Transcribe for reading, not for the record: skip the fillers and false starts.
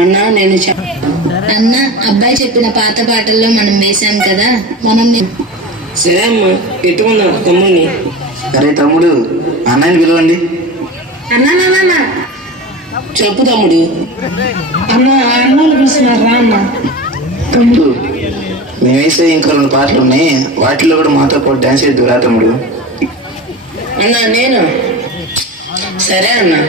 అన్నా నేను అన్న అబ్బాయి చెప్పిన పాత పాటల్లో మనం వేశాం కదా, మనం సరే అమ్మా, పెట్టుకుందాం తమ్ముడిని. సరే తమ్ముడు, అన్నయ్యని పిలవండి. అన్నా చెప్పు తమ్ముడు. అన్న అన్నలు పిలుస్తున్నారు రా అన్న. తమ్ముడు, మేము వేసే ఇంకా 2 పాటలు ఉన్నాయి, వాటిలో కూడా మాతో పాటు డాన్స్ చేద్దురా తమ్ముడు. అన్నా నేను సరే అన్నా.